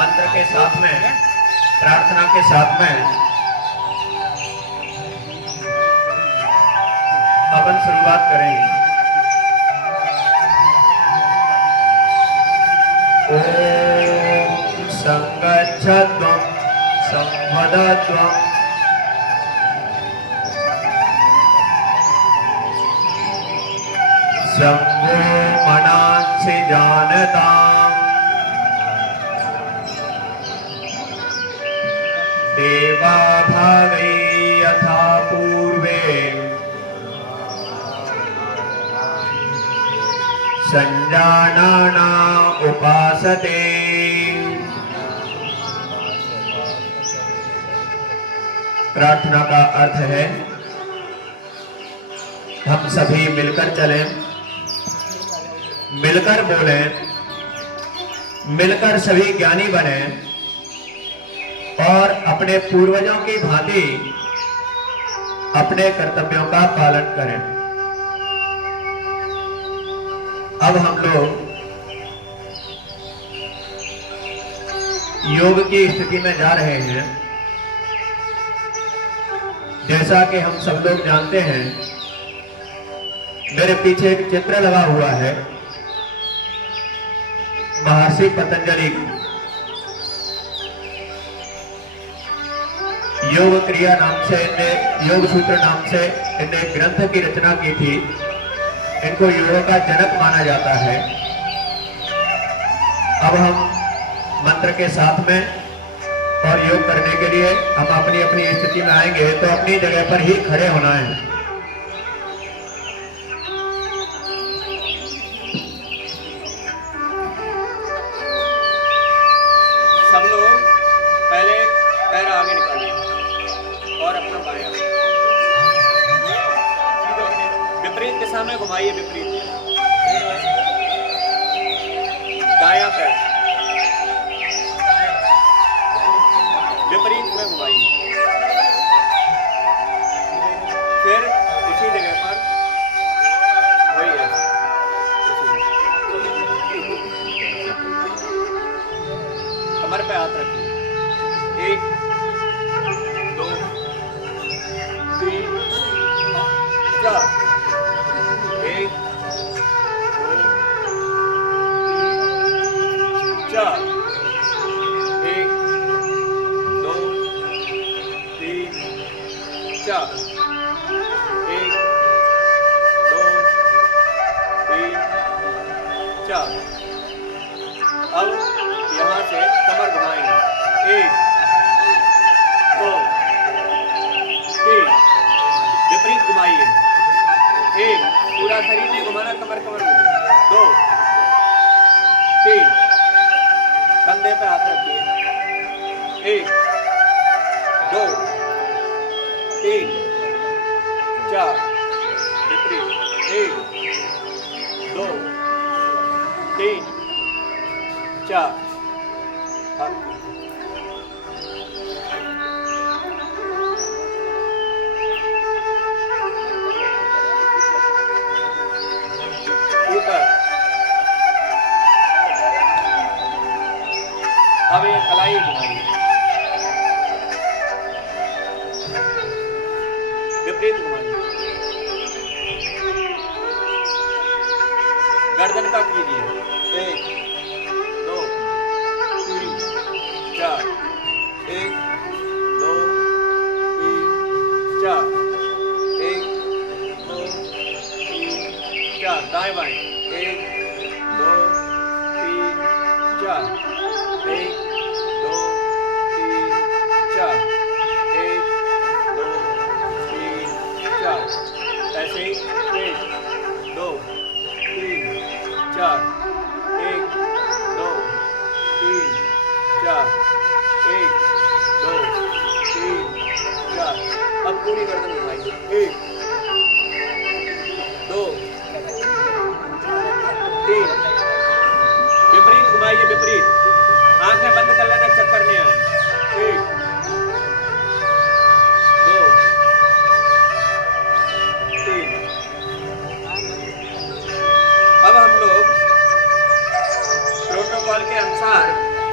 मंत्र के साथ में, प्रार्थना के साथ में अपन शुरुआत करेंगे। ओम संगच्छध्वं संवदध्वं शंभो मनांसि जानताम् देवा भावे यथा पूर्वे संजानाना उपासते। प्रार्थना का अर्थ है हम सभी मिलकर चलें, मिलकर बोलें, मिलकर सभी ज्ञानी बने और अपने पूर्वजों की भांति अपने कर्तव्यों का पालन करें। अब हम लोग योग की स्थिति में जा रहे हैं। जैसा कि हम सब लोग जानते हैं, मेरे पीछे एक चित्र लगा हुआ है महर्षि पतंजलि योग क्रिया नाम से, योग सूत्र नाम से इन्हें ग्रंथ की रचना की थी। इनको योग का जनक माना जाता है। अब हम मंत्र के साथ में और योग करने के लिए हम अपनी अपनी स्थिति में आएंगे, तो अपनी जगह पर ही खड़े होना है। सब लोग पहले पैर आगे निकालिए और अपना बायां विपरीत दिशा में घुमाइए, विपरीत दायां पैर विपरीत में घुमाइए, फिर उसी जगह पर वही है। कमर पे हाथ रखिए। 1 2 3 4 1 2 3 4 1 2 3 4 1 2 3 4। अब यहाँ से कमर घुमाएंगे। 1 2 3 विपरीत घुमाइए। 1 पूरा शरीर नहीं घुमाना, कमर कमर घुमाइए। 2 3 कंधे पे हाथ रखिए। 1 2 3 4 विपरीत। 1 2 3 4। ऊपर अब ये कलाई घुमाइए, विपरीत घुमाइए। गर्दन का कीजिए। 1 2 3 4 1 2 3 4 1 2 3 4। दाएं बाएं। 1 2 3 4 1 2 3 4 1 2 3 4। ऐसे ही 1 2 3 4 1 2 3 4 1 2 3 4। अब पूरी गर्दन घुमाइए। 1 2 3 विपरीत घुमाइए, विपरीत। आंखें बंद कर लेना, चक्कर नहीं आए। 1 2 3। अब हम लोग प्रोटोकॉल के अनुसार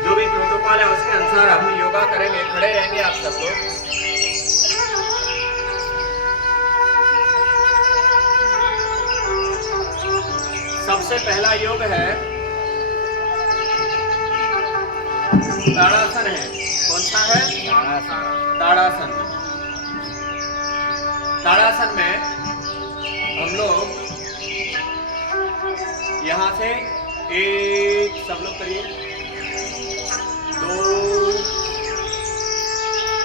जो भी प्रोटोकॉल है उसके अनुसार हम योगा करेंगे। खड़े रहेंगे आप सब लोग। सबसे पहला योग है ताड़ासन है। कौन सा है? ताड़ासन। ताड़ासन में हम लोग यहां से एक, सब लोग करिए, 2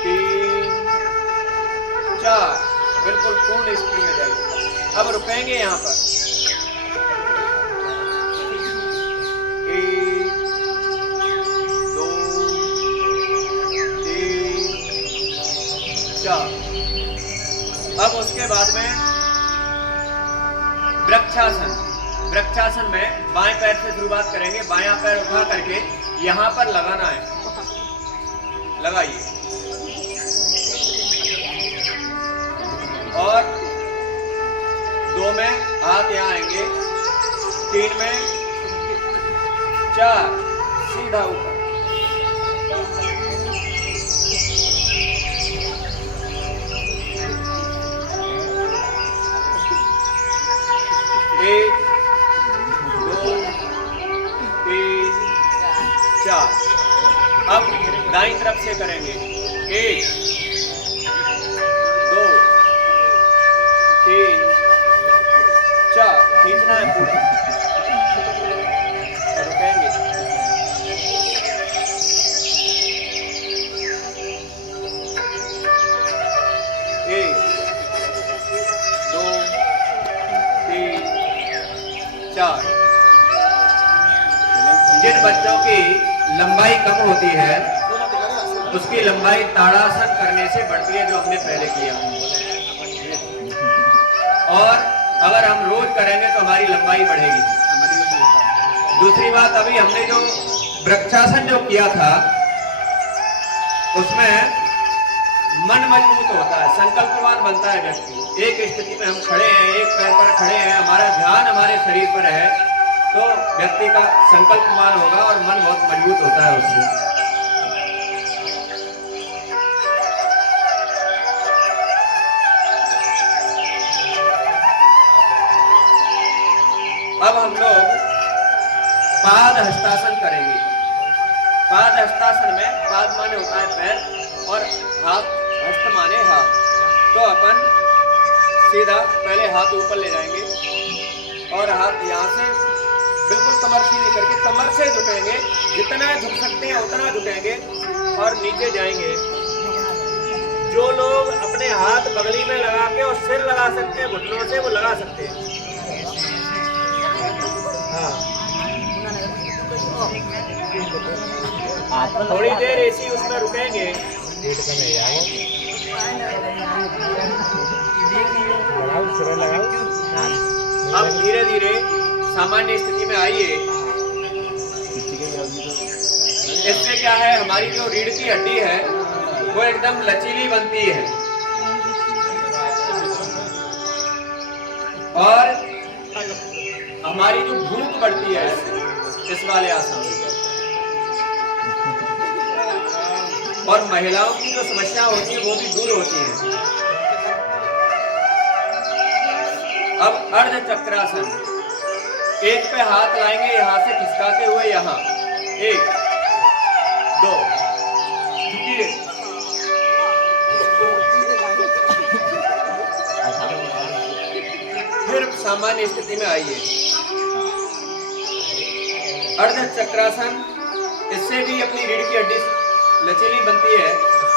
3 4, बिल्कुल पूर्ण स्पीड में जाइए। अब रुकेंगे यहाँ पर, 1 2 3 4। अब उसके बाद में वृक्षासन। वृक्षासन में बाएं पैर से शुरुआत करेंगे। बायां पैर उठा करके यहां पर लगाना है। लगाइए। और 2 में हाथ यहां आएंगे, 3 में, 4 सीधा ऊपर, 1 2 3 4। अब दाईं तरफ से करेंगे, 1 2 3 4, खींचना है पूरा। रुकेंगे, 1 2 3 4। जिन बच्चों की लंबाई कम होती है उसकी लंबाई ताड़ासन करने से बढ़ती है, जो हमने पहले किया। और अगर हम रोज करेंगे तो हमारी लंबाई बढ़ेगी। दूसरी बात, अभी हमने जो वृक्षासन जो किया था उसमें मन मजबूत होता है, संकल्पवान बनता है व्यक्ति। एक स्थिति में हम खड़े हैं, एक पैर पर खड़े हैं, हमारा ध्यान हमारे शरीर पर है, तो व्यक्ति का संकल्पवान होगा और मन बहुत मजबूत होता है उससे। अब हम लोग पाद हस्तासन करेंगे। पाद हस्तासन में पाद माने होता है पैर और हाथ, हस्त माने हाथ। तो अपन सीधा पहले हाथ ऊपर ले जाएंगे और हाथ यहाँ से बिल्कुल कमर सीधी करके कमर से झुकेंगे। जितना झुक सकते हैं उतना झुकेंगे और नीचे जाएंगे। जो लोग अपने हाथ बगली में लगा के और सिर लगा सकते हैं घुटनों से, वो लगा सकते हैं। हाँ, थोड़ी देर ऐसी उसमें रुकेंगे। अब धीरे धीरे सामान्य स्थिति में आइए। इससे क्या है, हमारी जो रीढ़ की हड्डी है वो एकदम लचीली बनती है और हमारी जो भूख बढ़ती है इस वाले आसन से। और महिलाओं की जो समस्या होती है वो भी दूर होती है। अब अर्ध चक्रासन। एक पे हाथ लाएंगे यहां से खिसकाते हुए, यहां 1 2, झुकिए, फिर सामान्य स्थिति में आइए। अर्ध चक्रासन, इससे भी अपनी रीढ़ की हड्डी लचीली बनती है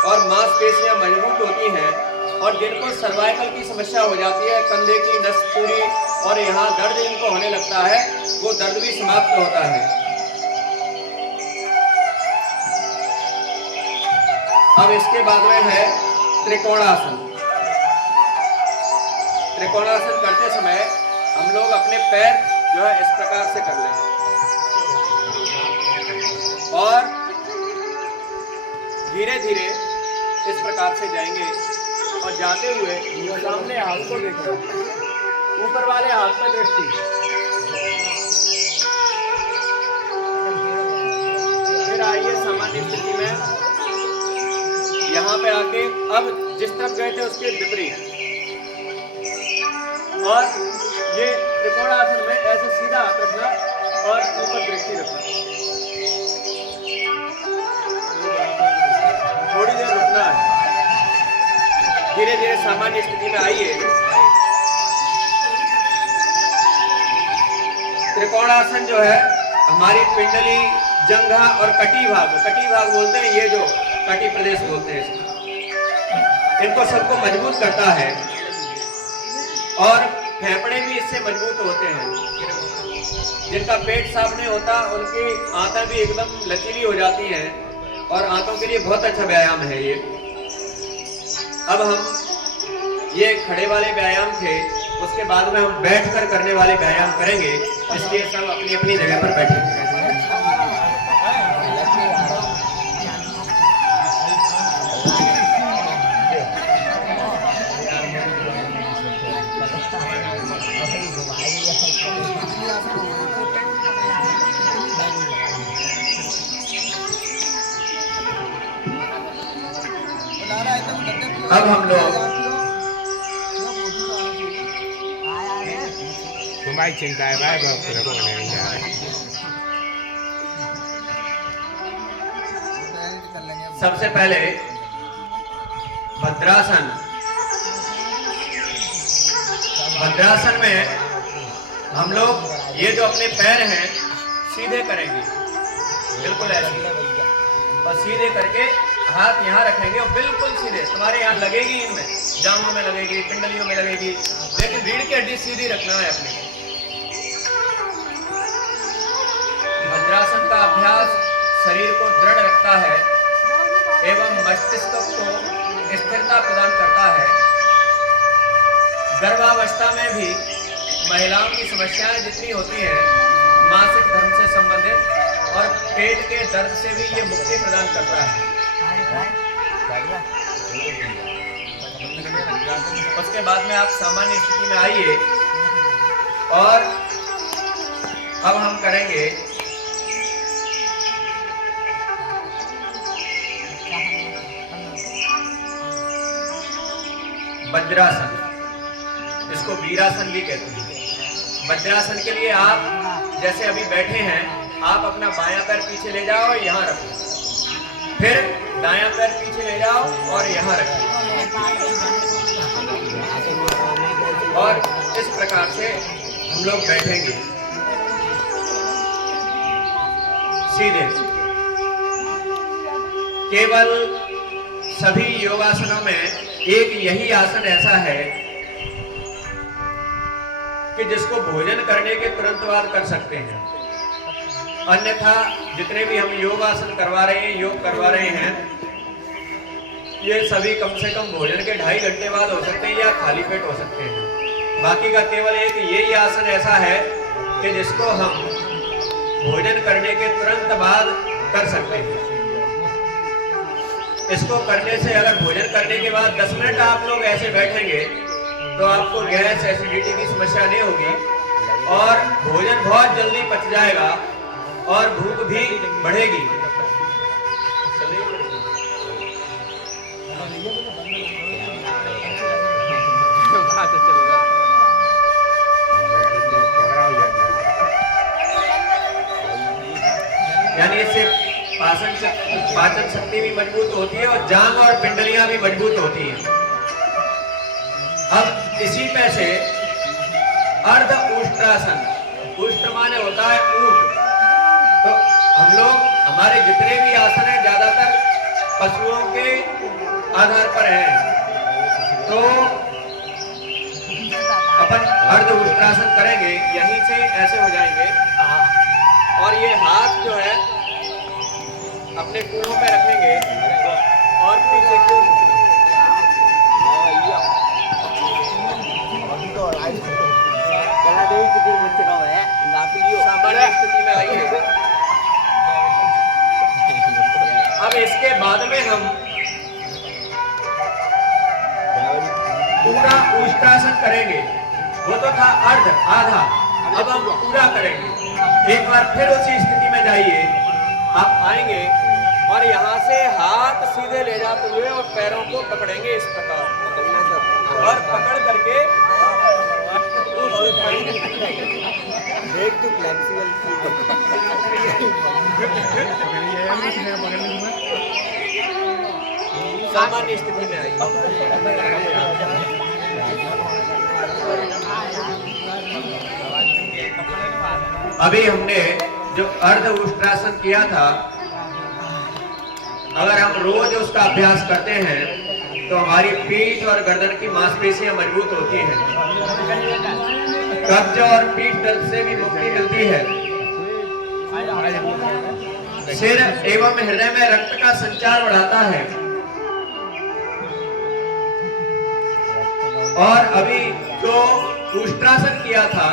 और मांसपेशियां मजबूत होती हैं। और जिनको सर्वाइकल की समस्या हो जाती है, कंधे की नस पूरी और यहाँ दर्द जिनको होने लगता है, वो दर्द भी समाप्त होता है। अब इसके बाद में है त्रिकोणासन। त्रिकोणासन करते समय हम लोग अपने पैर जो है इस प्रकार से कर लें और धीरे धीरे इस प्रकार से जाएंगे और जाते हुए सामने हाथ को देखें, ऊपर वाले हाथ में दृष्टि। फिर आइए यहाँ पे आके अब जिस तरफ गए थे उसके विपरीत, और ये त्रिकोणासन में ऐसे सीधा हाथ रखना और ऊपर दृष्टि रखना। थोड़ी देर रुकना है, धीरे धीरे सामान्य स्थिति में आइए। त्रिकोणासन जो है हमारी पिंडली, जंघा और कटी भाग बोलते हैं, ये जो कटी प्रदेश बोलते हैं इसको, इनको सबको मजबूत करता है और फेफड़े भी इससे मजबूत होते हैं। जिनका पेट साफ नहीं होता उनकी आंतें भी एकदम लचीली हो जाती हैं और आंतों के लिए बहुत अच्छा व्यायाम है ये। अब हम ये खड़े वाले व्यायाम थे, उसके बाद में हम बैठकर करने वाले व्यायाम करेंगे, इसलिए सब अपनी अपनी जगह पर बैठे। अब हम लोग तुम्हारी चिंता है भाई, बहुत नहीं जा सबसे पहले भद्रासन। भद्रासन में हम लोग ये जो अपने पैर हैं सीधे करेंगे, बिल्कुल ऐसे, और सीधे करके हाथ यहाँ रखेंगे और बिल्कुल सीधे। तुम्हारे यहाँ लगेगी, इनमें जांघों में लगेगी, पिंडलियों में लगेगी, लेकिन रीढ़ की हड्डी सीधी रखना है अपने। भद्रासन का अभ्यास शरीर को दृढ़ रखता है एवं मस्तिष्क को स्थिरता प्रदान करता है। गर्भावस्था में भी महिलाओं की समस्याएं जितनी होती हैं, मासिक धर्म से संबंधित और पेट के दर्द से भी ये मुक्ति प्रदान करता है। उसके बाद में आप सामान्य स्थिति में आइए और अब हम करेंगे वज्रासन। इसको वीरासन भी कहते हैं। वज्रासन के लिए आप जैसे अभी बैठे हैं, आप अपना बायां पैर पीछे ले जाओ, यहाँ रखो, फिर दायां पैर पीछे ले जाओ और यहाँ रखो, और इस प्रकार से हम लोग बैठेंगे सीधे। केवल सभी योगासनों में एक यही आसन ऐसा है कि जिसको भोजन करने के तुरंत बाद कर सकते हैं, अन्यथा जितने भी हम योगासन करवा रहे हैं, योग करवा रहे हैं, ये सभी कम से कम भोजन के 2.5 घंटे बाद हो सकते हैं या खाली पेट हो सकते हैं। बाकी का केवल एक यही आसन ऐसा है कि जिसको हम भोजन करने के तुरंत बाद कर सकते हैं। इसको करने से, अगर भोजन करने के बाद 10 मिनट आप लोग ऐसे बैठेंगे तो आपको गैस, एसिडिटी की समस्या नहीं होगी और भोजन बहुत जल्दी पच जाएगा और भूख भी बढ़ेगी। यानी इससे पाचन शक्ति भी मजबूत होती है और जांघ और पिंडलियां भी मजबूत होती हैं। अब इसी पे से अर्ध उष्ट्रासन, उष्ट्र माने होता है ऊंट, तो हम लोग, हमारे जितने भी आसन हैं ज्यादातर पशुओं के आधार पर हैं, तो अपन अर्ध उष्ट्रासन करेंगे, यहीं से ऐसे हो जाएंगे और ये हाथ जो है अपने कूल्हों पे रखेंगे और पीछे की ओर सामान्य स्थिति में आइए। अब इसके बाद में हम पूरा उष्ट्रासन करेंगे। वो तो था अर्ध, आधा, अब हम पूरा करेंगे। एक बार फिर उसी स्थिति में जाइए, आप आएंगे और यहाँ से हाथ सीधे ले जाते हुए और पैरों को पकड़ेंगे इस प्रकार और पकड़ करके सामान्य स्थिति में आइए। अभी हमने जो अर्ध उष्ट्रासन किया था, अगर हम रोज उसका अभ्यास करते हैं तो हमारी पीठ और गर्दन की मांसपेशियां मजबूत होती हैं, कब्ज और पीठ दर्द से भी मुक्ति मिलती है, सिर एवं हृदय में रक्त का संचार बढ़ाता है। और अभी जो उष्ट्रासन किया था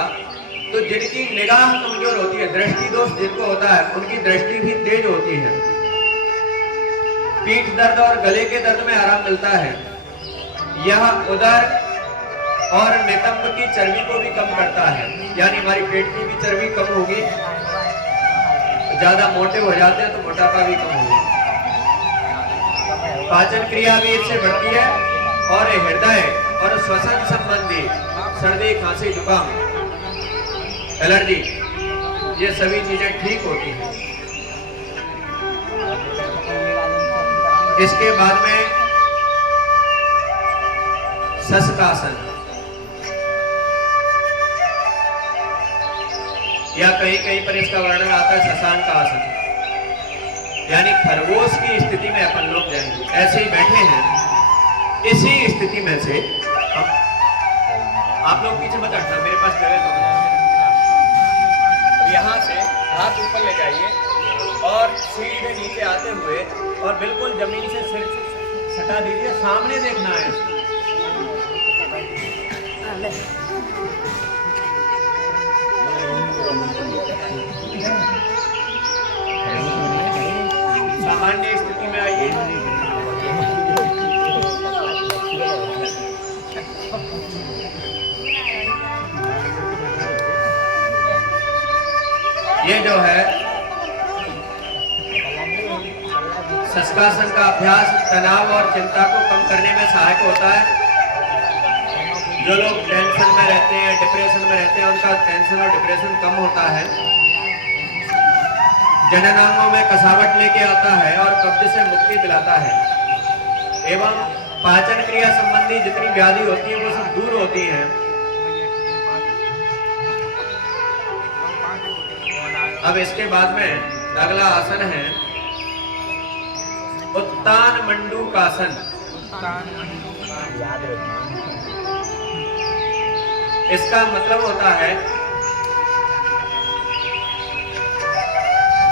तो जिनकी निगाह कमजोर होती है, दृष्टि दोष जिनको होता है, उनकी दृष्टि भी तेज होती है, पीठ दर्द और गले के दर्द में आराम मिलता है। यह उदर और नितंब की चर्बी को भी कम करता है, यानी हमारी पेट की भी चर्बी कम होगी, ज्यादा मोटे हो जाते हैं तो मोटापा भी कम होगा, पाचन क्रिया भी इससे बढ़ती है और हृदय और श्वसन संबंधी सर्दी, खांसी, जुकाम, एलर्जी, ये सभी चीजें ठीक होती हैं। इसके बाद में शशकासन या कहीं कहीं पर इसका वर्णन आता है शशांक आसन, यानी खरगोश की स्थिति में अपन लोग जाएंगे। ऐसे ही बैठे हैं, इसी स्थिति में से आप लोग पीछे मत हटना, मेरे पास जगह तो यहाँ से हाथ ऊपर ले जाइए और सीधे नीचे आते हुए और बिल्कुल जमीन से सिर सटा दीजिए, सामने देखना है। सामान्य स्थिति में आइए। ये जो है शशकासन का अभ्यास तनाव और चिंता को कम करने में सहायक होता है। जो लोग टेंशन में रहते हैं, डिप्रेशन में रहते हैं, उनका टेंशन और डिप्रेशन कम होता है। जननांगों में कसावट लेके आता है और कब्ज से मुक्ति दिलाता है एवं पाचन क्रिया संबंधी जितनी व्याधि होती है वो सब दूर होती है। अब इसके बाद में अगला आसन है उत्तान मंडूकासन। इसका मतलब होता है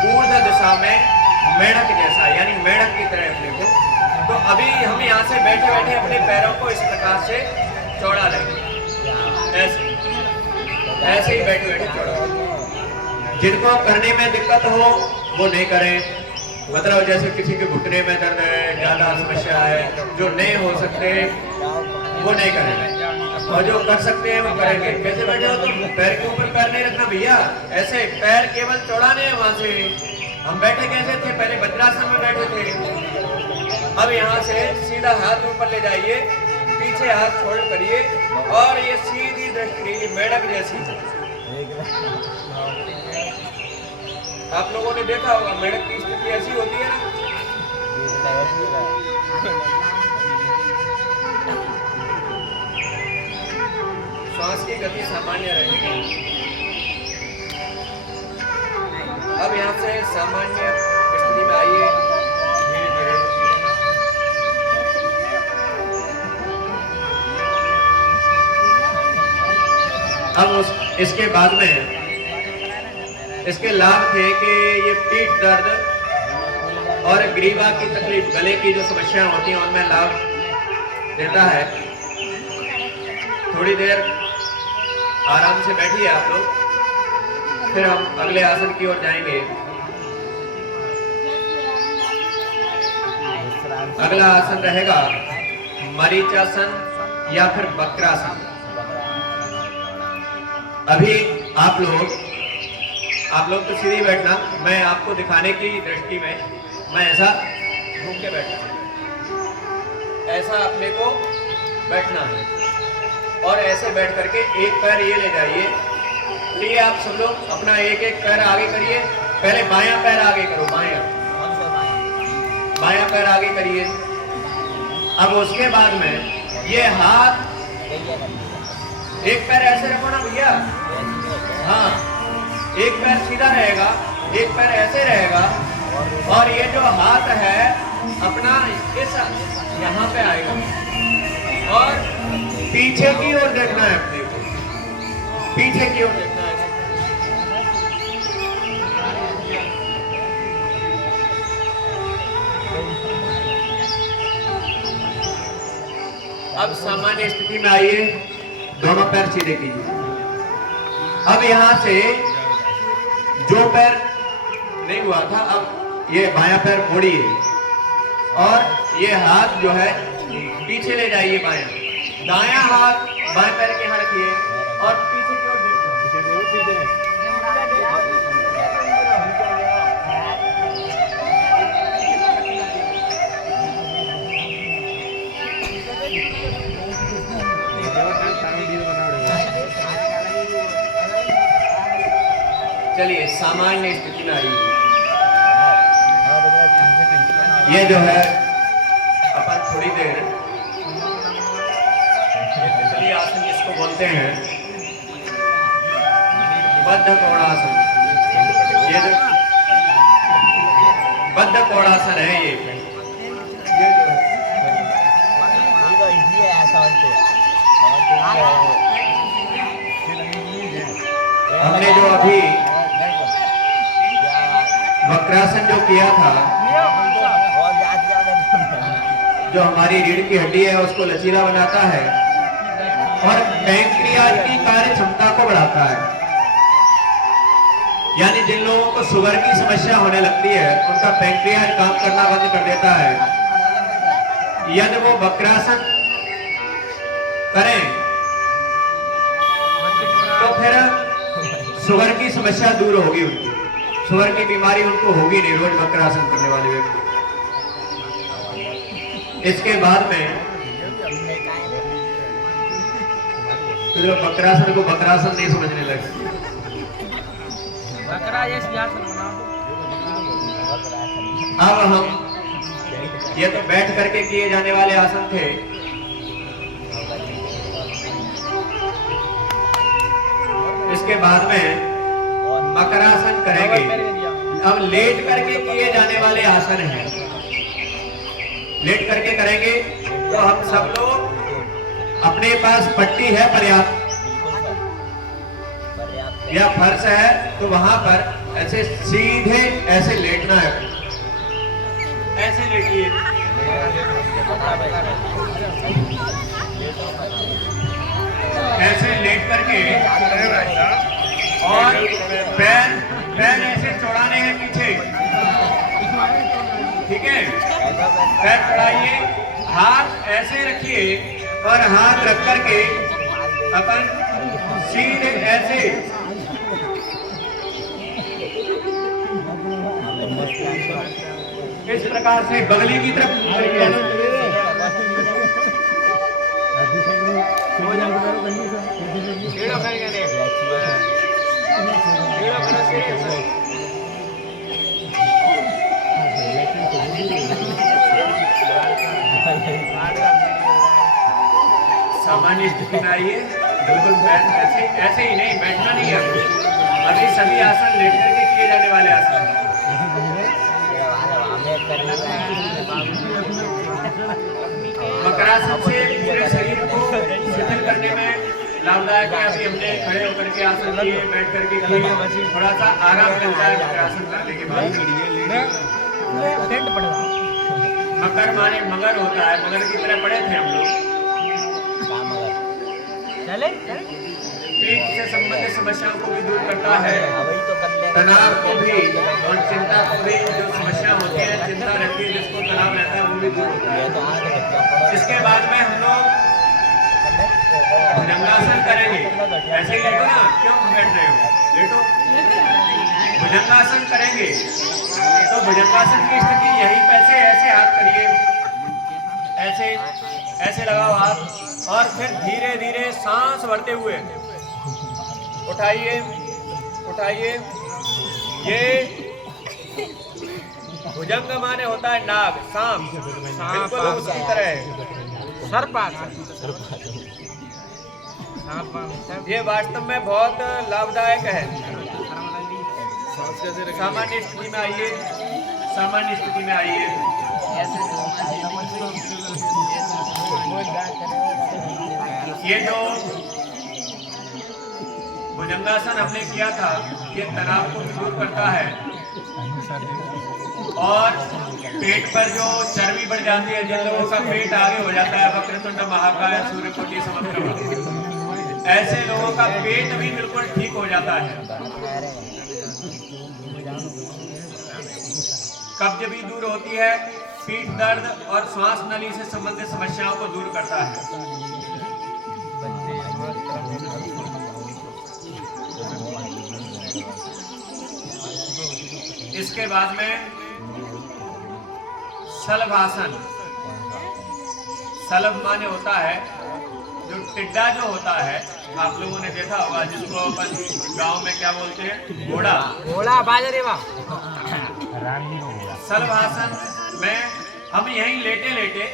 ऊर्ध्व दिशा में मेढक जैसा, यानी मेढक की तरह अपने को। तो अभी हम यहाँ से बैठे बैठे अपने पैरों को इस प्रकार से चौड़ा लेंगे, ऐसे ऐसे ही बैठे बैठे चौड़ा। जिनको करने में दिक्कत हो वो नहीं करें, मतलब जैसे किसी के घुटने में दर्द है, ज्यादा समस्या है, जो नहीं हो सकते वो नहीं करें, और जो कर सकते हैं वो करेंगे। कैसे बैठे हो तुम? पैर के ऊपर पैर नहीं रखना भैया, ऐसे पैर केवल चौड़ाने हैं। वहां से हम बैठे कैसे थे? पहले वज्रासन में बैठे थे। अब यहाँ से सीधा हाथ ऊपर ले जाइए, पीछे हाथ फोल्ड करिए और ये सीधी दृष्टि मेढक जैसी। आप लोगों ने देखा होगा मेढक की स्थिति ऐसी होती है ना। श्वास की गति सामान्य रहेगी। अब यहाँ से सामान्य स्थिति में आइए धीरे धीरे। अब इसके बाद में इसके लाभ थे कि ये पीठ दर्द और ग्रीवा की तकलीफ, गले की जो समस्याएं होती हैं उनमें लाभ देता है। थोड़ी देर आराम से बैठिए आप लोग, फिर हम अगले आसन की ओर जाएंगे। अगला आसन रहेगा मरीचासन या फिर वक्रासन। अभी आप लोग तो सीधे बैठना, मैं आपको दिखाने की दृष्टि में मैं ऐसा घूम के बैठा हूं, ऐसा अपने को बैठना है और ऐसे बैठ करके एक पैर ये ले जाइए। लिए आप सब लोग अपना एक एक पैर आगे करिए। पहले बायां पैर आगे करो, बायां पैर आगे करिए। अब उसके बाद में ये हाथ, एक पैर ऐसे रखो ना भैया, हाँ, एक पैर सीधा रहेगा, एक पैर ऐसे रहेगा और ये जो हाथ है अपना इस यहाँ पे आएगा और पीछे की ओर देखना है, अपने को पीछे की ओर देखना है। अब सामान्य स्थिति में आइए, दोनों पैर सीधे कीजिए। अब यहां से जो पैर नहीं हुआ था, अब ये बायां पैर मोड़िए और ये हाथ जो है पीछे ले जाइए बायां। दायां हाथ बाएं पैर के यहां रखिए और पीछे की ओर देखिए। चलिए सामान्य स्थिति में आइए। ये जो है अपन थोड़ी देर तितली आसन जिसको बोलते हैं, बद्ध कोणासन, ये जो बद्ध कोणासन है, ये हमने जो अभी वक्रासन जो किया था, जो हमारी रीढ़ की हड्डी है उसको लचीला बनाता है और पैंक्रियाज की कार्य क्षमता को बढ़ाता है। यानी जिन लोगों को शुगर की समस्या होने लगती है उनका पैंक्रियाज काम करना बंद कर देता है। यदि वो वक्रासन करें तो फिर शुगर की समस्या दूर होगी उनकी, शुगर की बीमारी उनको होगी नहीं रोज वक्रासन करने वाले व्यक्ति। इसके बाद में तो जो वक्रासन को वक्रासन नहीं समझने लगे, अब हम ये तो बैठ करके किए जाने वाले आसन थे। इसके बाद में मकरासन करेंगे। अब लेट करके किए जाने वाले आसन हैं, लेट करके करेंगे। तो हम सब लोग अपने पास पट्टी है पर्याप्त या फर्श है तो वहां पर ऐसे सीधे ऐसे लेटना है, ऐसे लेटिए। ऐसे लेट करके और पैर ऐसे चौड़ाने हैं पीछे, ठीक है। पैर चढ़ाइए, हाथ ऐसे रखिए और हाथ रख करके अपन सीधे ऐसे इस प्रकार से बगली की तरफ सामान्य स्थिति में आइए, बिल्कुल बैठ ऐसे ही नहीं, बैठना नहीं है। अभी सभी आसन लेट करके किए जाने वाले आसन हैं। मकरासन से पूरे शरीर को शिथिल करने में लाभदायक है। अभी हमने खड़े होकर के आसन किए, बैठ करके किए, थोड़ा सा आराम मिलता है मकरासन करने के बाद। मकर माने मगर होता है, मगर की तरह पड़े थे हम लोग। पीठ से संबंधित समस्याओं को भी दूर करता है, तनाव को भी और चिंता को भी, जो समस्या होती है, चिंता रहती है, जिसको तनाव रहता है वो भी दूर होता है। इसके बाद में हम लोग भुजंगासन करेंगे। ऐसे ही लेटो ना, क्यों बैठ रहे हो, लेटो। भुजंगासन करेंगे तो भुजंगासन की स्थिति यहीं पे ऐसे हाथ करिए, ऐसे ऐसे लगाओ हाथ और फिर धीरे धीरे सांस भरते हुए उठाइए उठाइए। ये भुजंग माने होता है नाग, सांप, बिल्कुल उसकी तरह ये वास्तव में बहुत लाभदायक है। सामान्य स्थिति में आइए, सामान्य स्थिति में आइए। ये जो भुजंगासन हमने किया था ये तनाव को दूर करता है और पेट पर जो चर्बी बढ़ जाती है, जिन लोगों का पेट आगे हो जाता है, वक्रतुंड महाकाय सूर्यकोटि समप्रभ, ऐसे लोगों का पेट भी बिल्कुल ठीक हो जाता है। कब्ज भी दूर होती है, पीठ दर्द और श्वास नली से संबंधित समस्याओं को दूर करता है। इसके बाद में शलभासन। शलभ माने होता है जो टिड्डा जो होता है, आप लोगों ने देखा होगा, जिसको अपन गांव में क्या बोलते हैं, घोड़ा घोड़ा बाजरे वाह। शलभासन में हम यहीं लेटे लेटे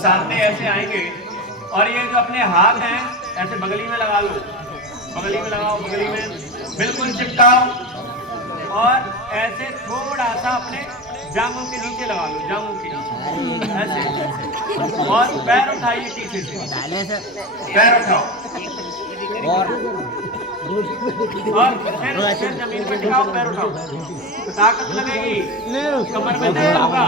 सामने ऐसे आएंगे और ये जो अपने हाथ हैं ऐसे बगली में लगा लो, बगली में लगाओ, बगली में बिल्कुल चिपकाओ और ऐसे थोड़ा सा अपने जांघों के नीचे लगा लो, जांघों के नीचे ऐसे, और पैर उठाइए पीछे से, पैर उठाओ और फिर जमीन पर टिकाओ, पैर उठाओ, ताकत लगेगी, कमर में दर्द होगा।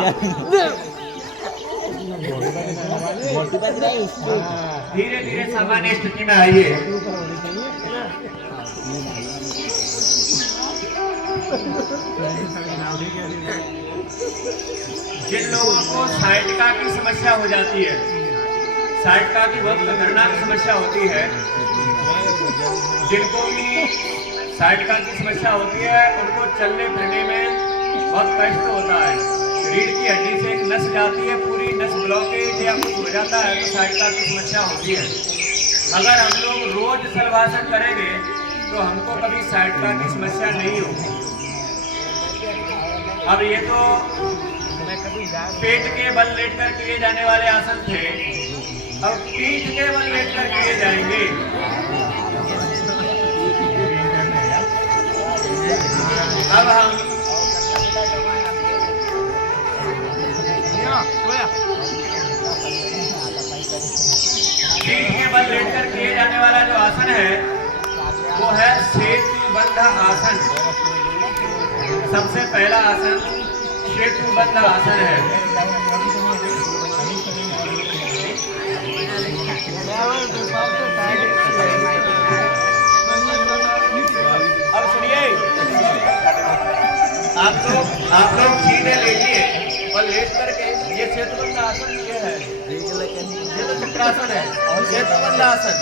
धीरे धीरे सामान्य स्थिति में आइए। जिन लोगों को साइटिका की समस्या हो जाती है, साइटिका की बहुत खतरनाक समस्या होती है, जिनको भी साइटिका की समस्या होती है उनको चलने फिरने में बहुत कष्ट होता है। रीढ़ की हड्डी से एक नस जाती है, पूरी नस ब्लॉकेज या कुछ हो जाता है तो साइटिका की समस्या होती है। अगर हम लोग रोज शलभासन करेंगे तो हमको कभी साइटिका की समस्या नहीं होगी। अब ये तो पेट के बल लेटकर किए जाने वाले आसन थे, अब पीठ के बल लेटकर किए जाएंगे। अब हम पीठ के बल लेटकर किए जाने वाला जो आसन है वो है सेतुबंध आसन। सबसे पहला आसन सेतुबंध आसन है। अब सुनिए, आप लोग सीधे लेटिए और लेट करके ये सेतुबंध आसन ये है, ये तो चक्रासन है, सेतुबंध आसन।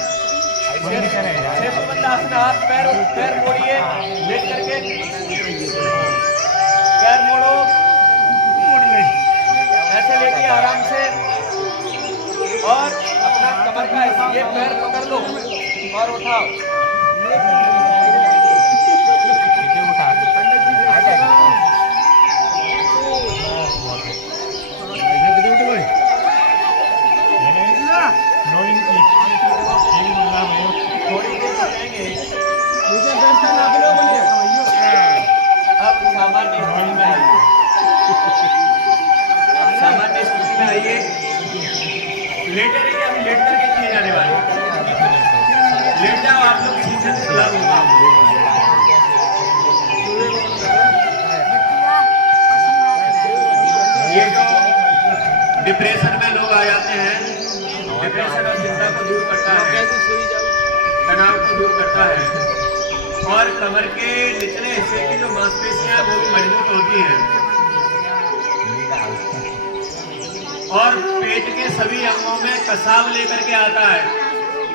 सेतुबंध आसन, हाथ पैर मोड़िए, लेट करके पैर मोड़ो, ऐसे लेटिए आराम से और अपना कमर का ये पैर पकड़ लो और उठाओ। थोड़ी देर चलेंगे। अब सामान्य स्थिति में आइए, सामान्य स्थिति में आइए। लेटे रहिए, अभी लेट करके किए जाने वाले। लेट जाओ आप लोग, सीधे से लाभ होगा। ये जो डिप्रेशन में लोग आ जाते हैं, डिप्रेशन और चिंता को दूर करता है, तनाव को दूर करता है और कमर के निचले हिस्से की जो मांसपेशियां वो भी मजबूत होती हैं और पेट के सभी अंगों में कसाव लेकर के आता है।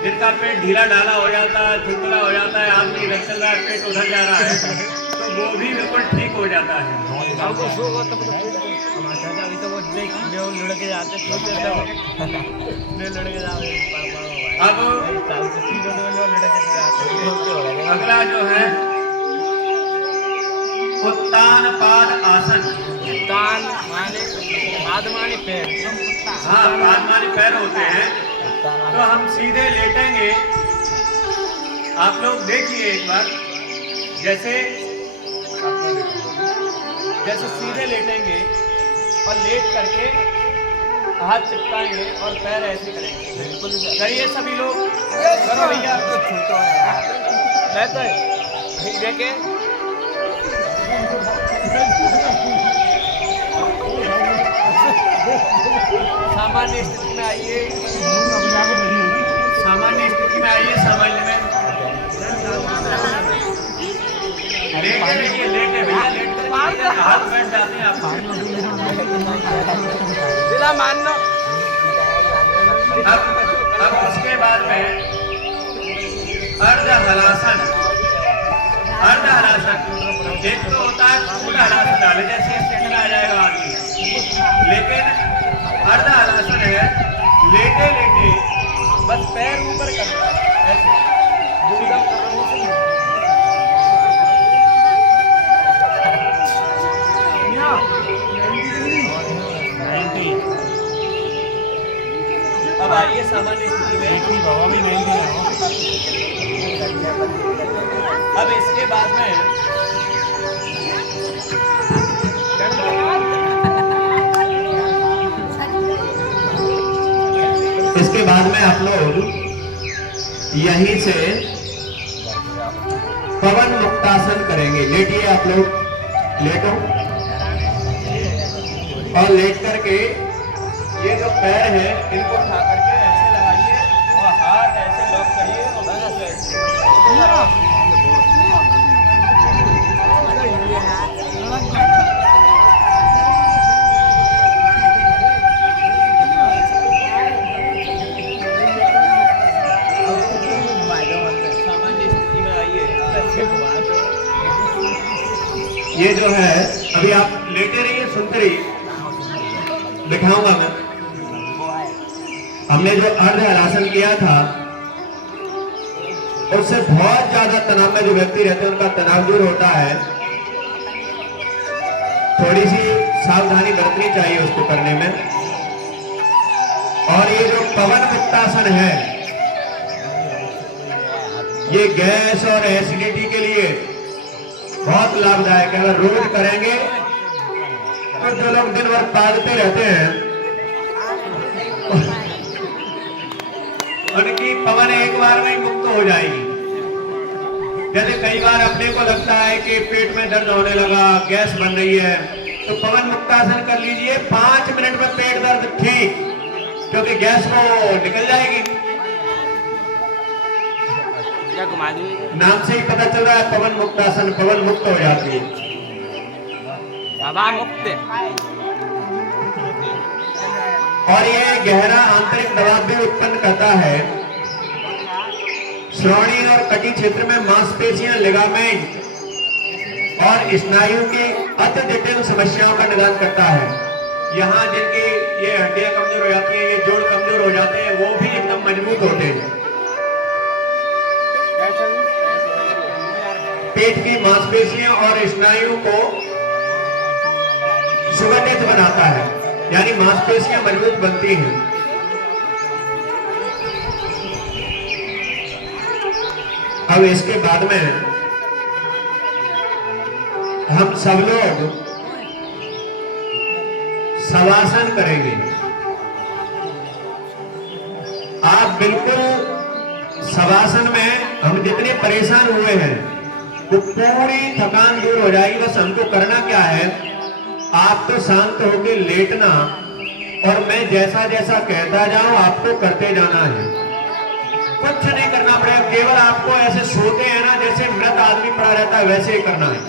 जिनका पेट ढीला ढाला हो जाता है, चुटकुला हो जाता है, आदमी इधर चल रहा है, पेट उधर जा रहा है, तो वो भी बिल्कुल ठीक हो जाता है। अब अगला जो है उत्तान पाद आसन। उत्तान माने पाद माने पैर। हाँ, पाद माने पैर होते हैं। तो हम सीधे लेटेंगे। आप लोग देखिए एक बार, जैसे सीधे लेटेंगे और लेट करके हाथ चिपकाएंगे और पैर ऐसे करेंगे। करिए सभी लोग, करो भैया। मैं तो देखे सामान्य स्थिति में आइए, सामान्य स्थिति में आइए, सामान्य में लेटे भैया, लेट कर हाथ बैठ जाते हैं आप। जिला मान लो। अब उसके बाद में अर्ध हलासन। अर्ध हलासन एक तो होता है पूर्ण हलासन डाले, जैसे स्टेशन आ जाएगा आदमी, लेकिन अर्ध हलासन है लेटे लेटे बस पैर ऊपर करना है, ऐसे सीधा अब आइए सामान्य स्थिति में। अब इसके बाद में आप लोग यहीं से पवन मुक्तासन करेंगे। लेटिए आप लोग, लेटो और लेट करके ये जो पैर है इनको उठा करके ऐसे लगाइए और हाथ ऐसे लॉक करिए और बस ऐसे। सामान्य स्थिति में आइए। ये जो है अभी आप लेटे रहिए, सुनते रहिए, दिखाऊंगा मैं। हमने जो अर्ध हलासन किया था उससे बहुत ज्यादा तनाव में जो व्यक्ति रहते हैं उनका तनाव दूर होता है। थोड़ी सी सावधानी बरतनी चाहिए उसको करने में। और ये जो पवन मुक्तासन है ये गैस और एसिडिटी के लिए बहुत लाभदायक है। अगर रोज करेंगे तो जो लोग दिन भर पागते रहते हैं उनकी पवन एक बार में मुक्त हो जाएगी। जैसे कई बार अपने को लगता है कि पेट में दर्द होने लगा, गैस बन रही है, तो पवन मुक्तासन कर लीजिए। 5 मिनट में पेट दर्द ठीक, क्योंकि गैस वो निकल जाएगी। नाम से ही पता चल रहा है पवन मुक्तासन, पवन मुक्त हो जाती है। हवा मुक्त। और ये गहरा आंतरिक दबाव भी उत्पन्न करता है। श्रोणि और कटी क्षेत्र में मांसपेशियां, लिगामेंट और स्नायु की अति जटिल समस्याओं का निदान करता है। यहाँ जिनकी ये हड्डियां कमजोर हो जाती हैं, ये जोड़ कमजोर हो जाते हैं, वो भी एकदम मजबूत होते हैं। पेट की मांसपेशियां और स्नायु को सुगठित बनाता है, यानी मांसपेशियां मजबूत बनती हैं। अब इसके बाद में हम सब लोग शवासन करेंगे। आप बिल्कुल शवासन में हम जितने परेशान हुए हैं वो पूरी थकान दूर हो जाएगी। बस हमको करना क्या है, आप तो शांत होकर लेटना और मैं जैसा जैसा कहता जाऊं आपको करते जाना है। कुछ नहीं करना पड़ेगा, केवल आपको ऐसे सोते हैं ना जैसे मृत आदमी पड़ा रहता है वैसे ही करना है।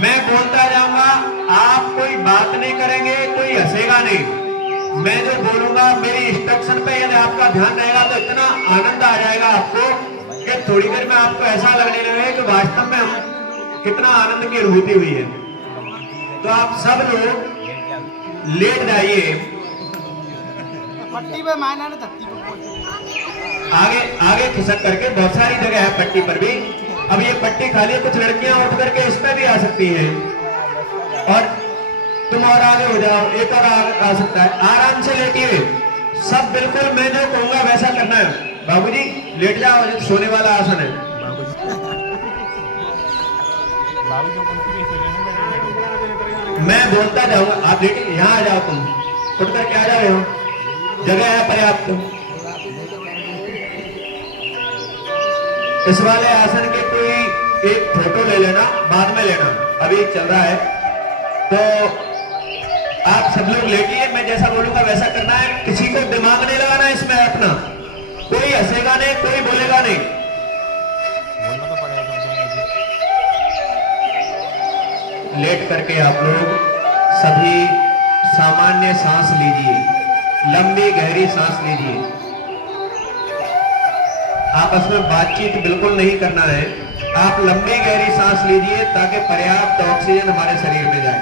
मैं बोलता जाऊंगा, आप कोई बात नहीं करेंगे, कोई हंसेगा नहीं। मैं जो बोलूंगा मेरी इंस्ट्रक्शन पे यदि आपका ध्यान रहेगा तो इतना आनंद आ जाएगा आपको कि थोड़ी देर में आपको ऐसा लगने लगेगा कि वास्तव में हम कितना आनंद की अनुभूति हुई है। तो आप सब लोग लेट जाइए, पट्टी पे मायना नहीं धरती पे आगे आगे खिसक करके। बहुत सारी जगह है पट्टी पर भी। अब ये पट्टी खाली है, कुछ लड़कियां उठ करके इस पे भी आ सकती हैं और तुम और आगे हो जाओ, एक और आ सकता है। आराम से लेटिए सब, बिल्कुल मैं जो कहूंगा वैसा करना है। बाबूजी लेट जाओ, सोने वाला आसन है। मैं बोलता जाऊंगा, आप लेटिए, यहाँ आ जाओ, तुम उठ करके आ जाओ, यहाँ जगह है पर्याप्त। इस वाले आसन के कोई एक फोटो ले लेना, बाद में लेना, अभी चल रहा है। तो आप सब लोग लेटिए, मैं जैसा बोलूंगा वैसा करना है। किसी को दिमाग नहीं लगाना इसमें अपना, कोई हंसेगा नहीं, कोई बोलेगा नहीं। लेट करके आप लोग सभी सामान्य सांस लीजिए, लंबी गहरी सांस लीजिए। आपस में बातचीत बिल्कुल नहीं करना है। आप लंबी गहरी सांस लीजिए ताकि पर्याप्त ऑक्सीजन हमारे शरीर में जाए।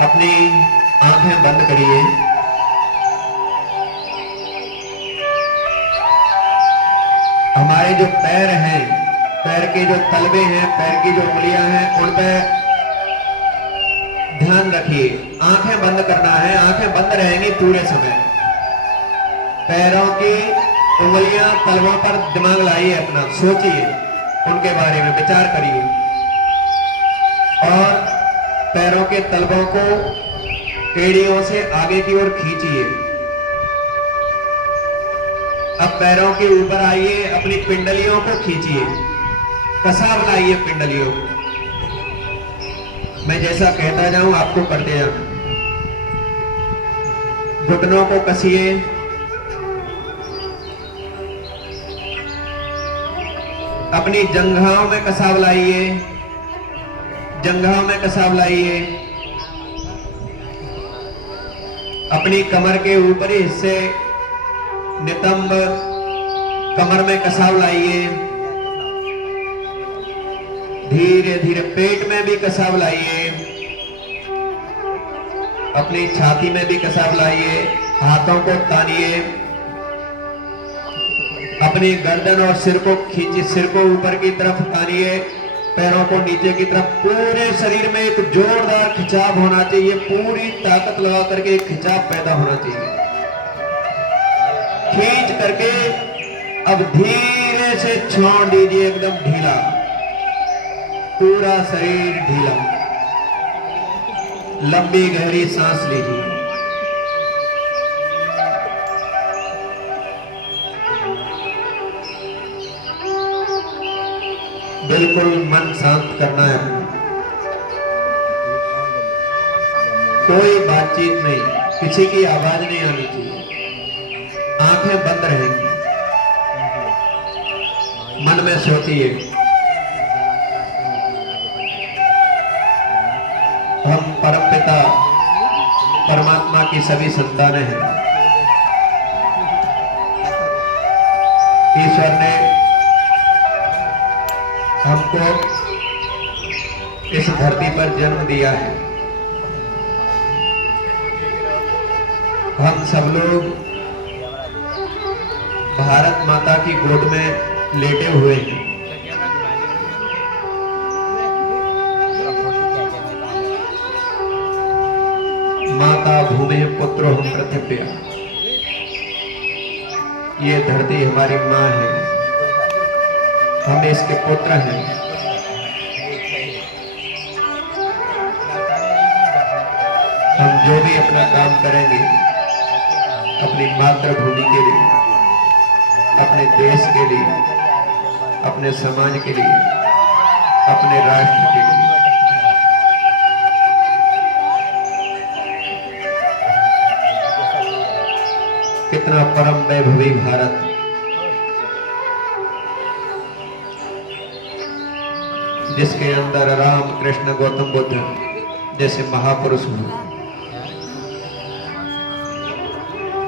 अपनी आंखें बंद करिए। हमारे जो पैर हैं, पैर के जो तलवे हैं, पैर की जो उंगलियां हैं, उन पर ध्यान रखिए। आंखें बंद करना है, आंखें बंद रहेंगी पूरे समय। पैरों की उंगलियां तलवों पर दिमाग लाइए, अपना सोचिए, उनके बारे में विचार करिए और पैरों के तलवों को एड़ियों से आगे की ओर खींचिए। अब पैरों के ऊपर आइए, अपनी पिंडलियों को खींचिए, कसाव लाइए पिंडलियों को। मैं जैसा कहता जाऊं आपको करते जाऊं। घुटनों को कसिए, अपनी जंघाओं में कसाव लाइए, जंघाओं में कसाव लाइए। अपनी कमर के ऊपरी हिस्से नितंब कमर में कसाव लाइए। धीरे धीरे पेट में भी कसाव लाइए, अपनी छाती में भी कसाव लाइए। हाथों को तानिए, अपनी गर्दन और सिर को खींचिए, सिर को ऊपर की तरफ तानिए, पैरों को नीचे की तरफ। पूरे शरीर में एक जोरदार खिंचाव होना चाहिए, पूरी ताकत लगा करके एक खिंचाव पैदा होना चाहिए। खींच करके अब धीरे से छोड़ दीजिए, एकदम ढीला, पूरा शरीर ढीला। लंबी गहरी सांस लीजिए। बिल्कुल मन शांत करना है, कोई बातचीत नहीं, किसी की आवाज नहीं आनी चाहिए। आंखें बंद रहेंगी, मन में सोचिए हम परमपिता परमात्मा की सभी संतानें हैं। ईश्वर ने हमको इस धरती पर जन्म दिया है। हम सब लोग भारत माता की गोद में लेटे हुए हैं। माता भूमि पुत्रो हम पृथ्व्या, ये धरती हमारी माँ है, हम इसके पुत्र हैं। हम जो भी अपना काम करेंगे अपनी मातृभूमि के लिए, अपने देश के लिए, अपने समाज के लिए, अपने राष्ट्र के लिए। कितना परम वैभवी भारत, जिसके अंदर राम कृष्ण गौतम बुद्ध जैसे महापुरुष हो,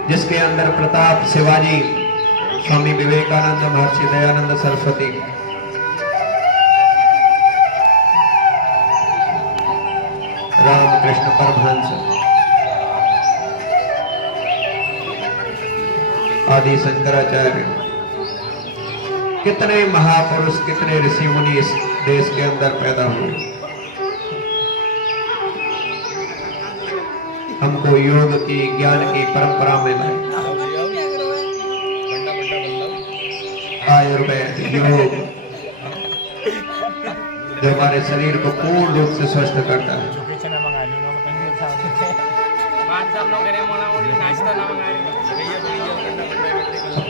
जिसके अंदर प्रताप शिवाजी, स्वामी विवेकानंद, महर्षि दयानंद सरस्वती, रामकृष्ण परमहंस आदि शंकराचार्य, कितने महापुरुष, कितने ऋषि मुनि इस देश के अंदर पैदा हुए। हमको योग की, ज्ञान की परंपरा में लाए। आयुर्वेद, योग जो हमारे शरीर को पूर्ण रूप से स्वस्थ करता है।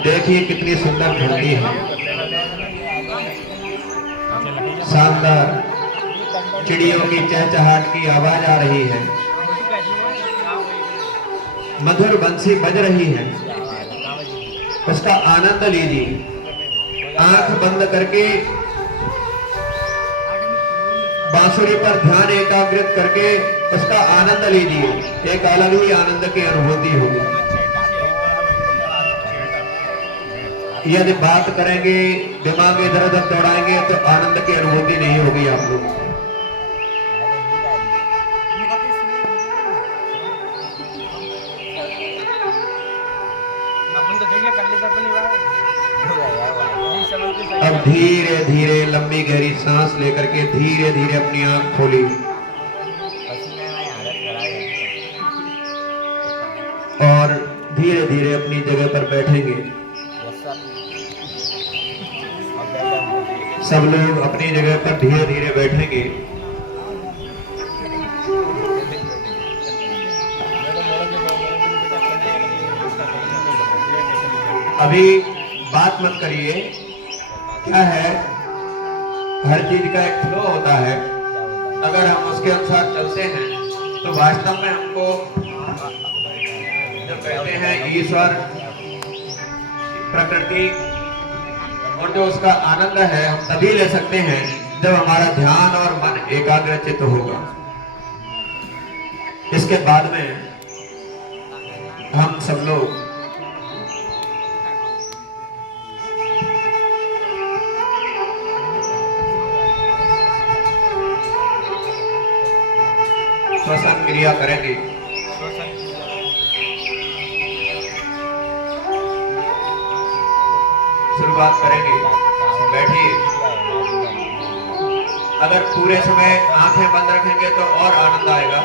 देखिए कितनी सुंदर धरती है, शानदार चिड़ियों की चहचहाट की आवाज आ रही है, मधुर बंसी बज रही है, उसका आनंद लीजिए। आंख बंद करके बांसुरी पर ध्यान एकाग्रित करके उसका आनंद लीजिए। एक अलग ही आनंद की अनुभूति होगी। यदि बात करेंगे, दिमाग इधर उधर दौड़ाएंगे तो आनंद की अनुभूति नहीं होगी आप लोग। अब धीरे धीरे लंबी गहरी सांस लेकर के धीरे धीरे अपनी आंख खोली और धीरे धीरे अपनी जगह पर बैठेंगे। सब लोग अपनी जगह पर धीरे धीरे बैठेंगे। अभी बात मत करिए। क्या है, हर चीज का एक फ्लो होता है। अगर हम उसके अनुसार चलते हैं तो वास्तव में हमको जो कहते हैं ईश्वर, प्रकृति और जो उसका आनंद है हम तभी ले सकते हैं जब हमारा ध्यान और मन एकाग्रचित होगा। इसके बाद में हम सब लोग श्वसन क्रिया करेंगे। शुरुआत करेंगे। बैठिए। अगर पूरे समय आंखें बंद रखेंगे तो और आनंद आएगा,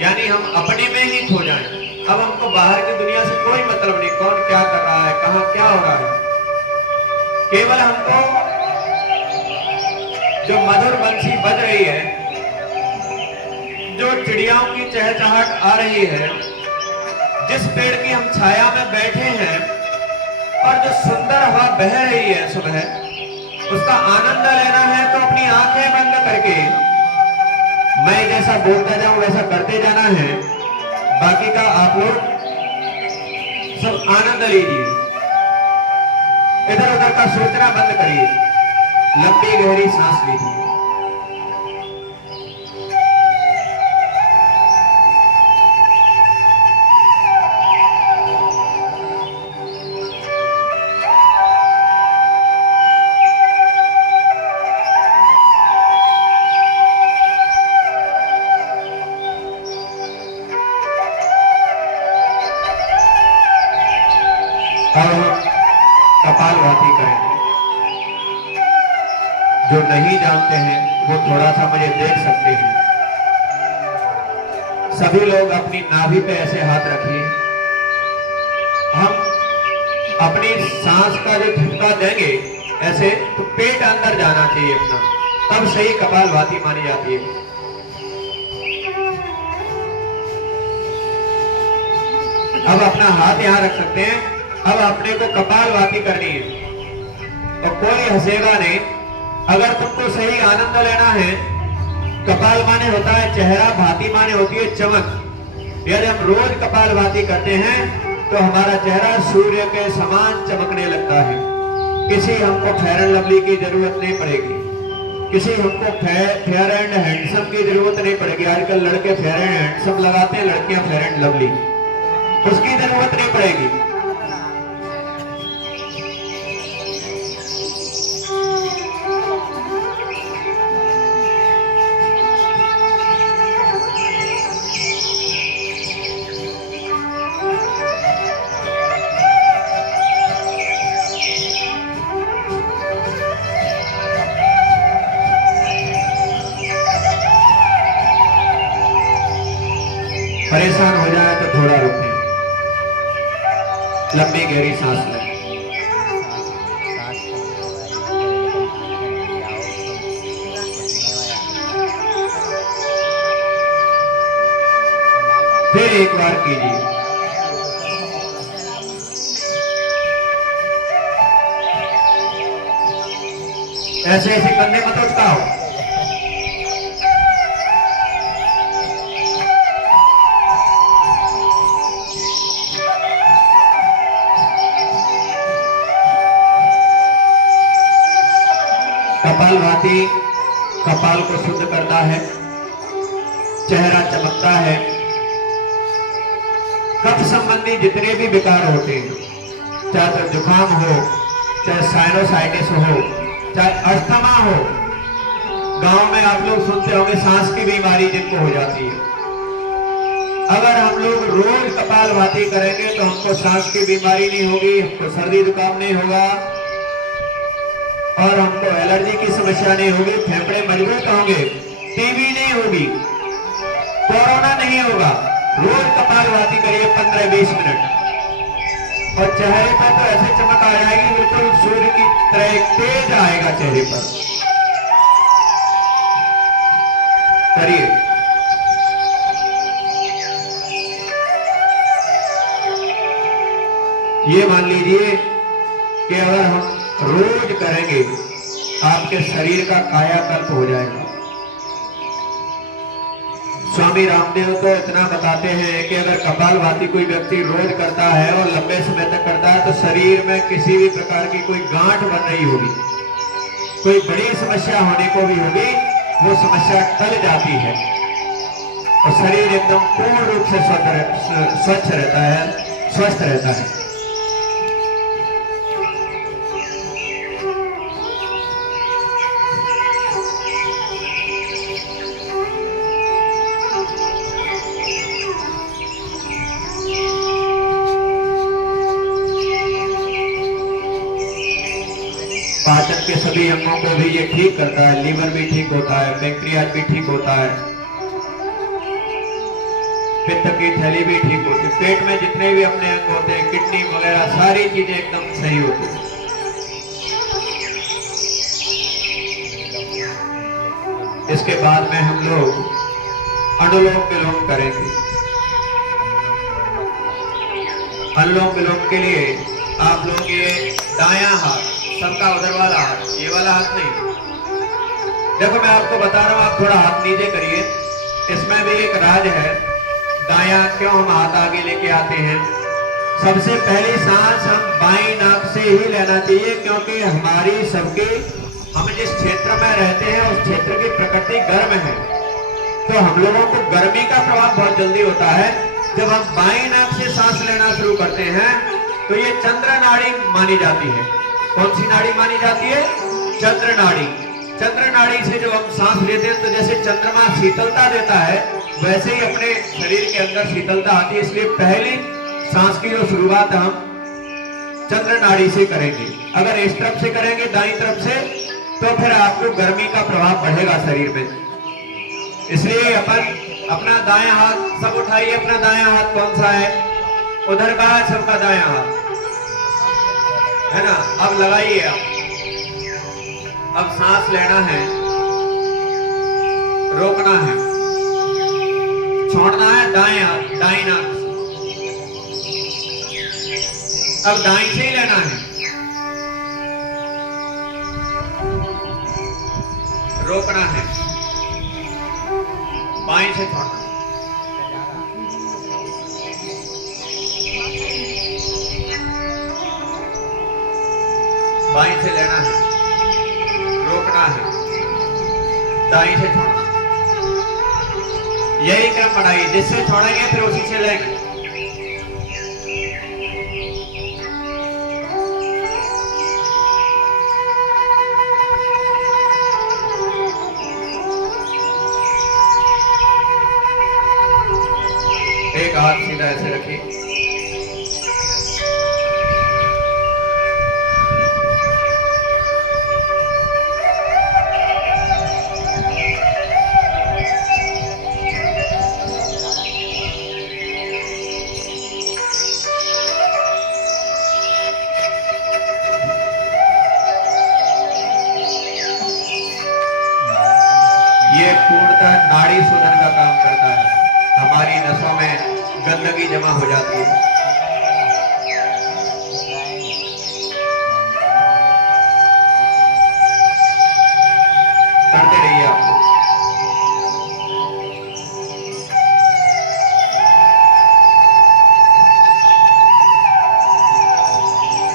यानी हम अपने में ही खो जाएं। अब हमको बाहर की दुनिया से कोई मतलब नहीं, कौन क्या कर रहा है, कहां क्या हो रहा है। केवल हमको जो मधुर बंसी बज रही है, जो चिड़ियाओं की चहचहाट आ रही है, जिस पेड़ की हम छाया में बैठे हैं और जो सुंदर हवा बह रही है सुबह, उसका आनंद लेना है तो अपनी आंखें बंद करके मैं जैसा बोलता जाऊं वैसा करते जाना है। बाकी का आप लोग सब आनंद लीजिए। इधर उधर का सोचना बंद करिए। लंबी गहरी सांस लीजिए। कपालभाति करेंगे। जो नहीं जानते हैं वो थोड़ा सा मुझे देख सकते हैं। सभी लोग अपनी नाभि पे ऐसे हाथ रखिए। हम अपनी सांस का जो झटका देंगे ऐसे, तो पेट अंदर जाना चाहिए अपना, तब सही कपालभाति मानी जाती है। अब अपना हाथ यहाँ रख सकते हैं। अब अपने को कपालभाति करनी है और कोई हंसेगा नहीं। अगर तुमको सही आनंद लेना है, कपाल माने होता है चेहरा, भाती माने होती है चमक। यदि हम रोज कपालभाति करते हैं तो हमारा चेहरा सूर्य के समान चमकने लगता है। किसी हमको फेयर एंड लवली की जरूरत नहीं पड़ेगी। किसी हमको फेयर एंड हैंडसम की जरूरत नहीं पड़ेगी। आजकल लड़के फेयर एंड हैंडसम लगाते हैं, लड़कियां फेयर एंड लवली, उसकी जरूरत नहीं पड़ेगी। परेशान हो जाए तो थोड़ा रुकें, लंबी गहरी सांस लें। फिर एक बार कीजिए। ऐसे ऐसे करने मत उठकाओ। कपालभाति कपाल को शुद्ध करता है, चेहरा चमकता है। कफ संबंधी जितने भी विकार होते हैं, चाहे तो जुकाम हो, चाहे साइनोसाइटिस हो, चाहे अस्थमा हो, गांव में आप लोग सुनते होंगे सांस की बीमारी जिनको हो जाती है, अगर हम लोग रोज कपालभाति करेंगे तो हमको सांस की बीमारी नहीं होगी, हमको सर्दी जुकाम नहीं होगा और हमको एलर्जी की समस्या नहीं होगी, फेफड़े मजबूत होंगे, टीबी नहीं होगी, कोरोना नहीं होगा। रोज कपालभाति करिए 15-20 मिनट और चेहरे पर तो ऐसे चमक आ जाएगी, बिल्कुल सूर्य की तरह तेज आएगा चेहरे पर। करिए। ये मान लीजिए कि अगर हम रोज करेंगे आपके शरीर का कायाकल्प हो जाएगा। स्वामी रामदेव तो इतना बताते हैं कि अगर कपालभाति कोई व्यक्ति रोज करता है और लंबे समय तक करता है तो शरीर में किसी भी प्रकार की कोई गांठ बन रही होगी, कोई बड़ी समस्या होने को भी होगी, वो समस्या टल जाती है और शरीर एकदम पूर्ण रूप से स्वच्छ रहता है, स्वस्थ रहता है। पाचन के सभी अंगों को भी ये ठीक करता है, लीवर भी ठीक होता है, पैंक्रियाज भी ठीक होता है, पित्त की थैली भी ठीक होती है, पेट में जितने भी अपने अंग होते हैं, किडनी वगैरह सारी चीजें एकदम सही होती है। इसके बाद में हम लोग अनुलोम विलोम करेंगे। अनुलोम विलोम के लिए आप लोग ये दायां हाथ, सबका उधर वाला हाथ, ये वाला हाथ नहीं, देखो मैं आपको बता रहा हूं, आप थोड़ा हाथ नीचे करिए। इसमें भी एक राज है, दायां क्यों हम हाथ आगे लेके आते हैं। सबसे पहली सांस हम बाईं नाक से ही लेना चाहिए, क्योंकि हमारी सबकी, हम जिस क्षेत्र में रहते हैं उस क्षेत्र की प्रकृति गर्म है, तो हम लोगों को गर्मी का प्रभाव बहुत जल्दी होता है। जब हम बाईं नाक से सांस लेना शुरू करते हैं तो ये चंद्र नाड़ी मानी जाती है। कौन सी नाड़ी मानी जाती है? चंद्र नाड़ी। चंद्र नाड़ी से जब हम सांस लेते हैं तो जैसे चंद्रमा शीतलता देता है, वैसे ही अपने शरीर के अंदर शीतलता आती है। इसलिए पहली सांस की जो शुरुआत हम चंद्र नाड़ी से करेंगे। अगर इस तरफ से करेंगे, दाईं तरफ से, तो फिर आपको गर्मी का प्रभाव बढ़ेगा शरीर में। इसलिए अपन अपना दायां हाथ सब उठाइए। अपना दायां हाथ कौन सा है? उधर का है सबका दायां हाथ, है ना? अब लगाइए आप। अब सांस लेना है, रोकना है, छोड़ना है दाएं हाथ, दाईं नाक। अब दाईं से ही लेना है, रोकना है, बाएं से छोड़ना। बाएं से लेना है, रोकना है, दाई से छोड़ना। यही क्रम बनाइए, जिससे छोड़ेंगे फिर उसी से लेंगे। एक हाथ सीधा ऐसे रखिए। ये पूर्णतः नाड़ी शोधन का काम करता है। हमारी नसों में गंदगी जमा हो जाती है। करते रहिए आप।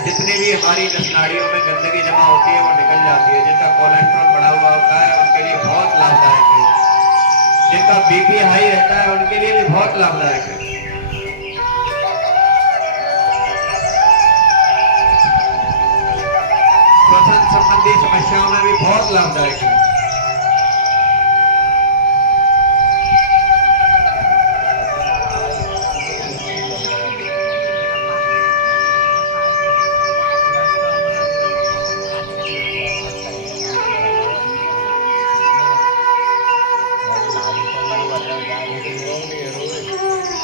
जितनी भी हमारी नस नाड़ियों में गंदगी जमा होती है वो निकल जाती है। जिनका कोलेस्ट्रॉल बढ़ा हुआ होता है उनके लिए बहुत लाभदायक है। जिनका बीपी हाई रहता है उनके लिए भी बहुत लाभदायक है। श्वसन संबंधी समस्याओं में भी बहुत लाभदायक है।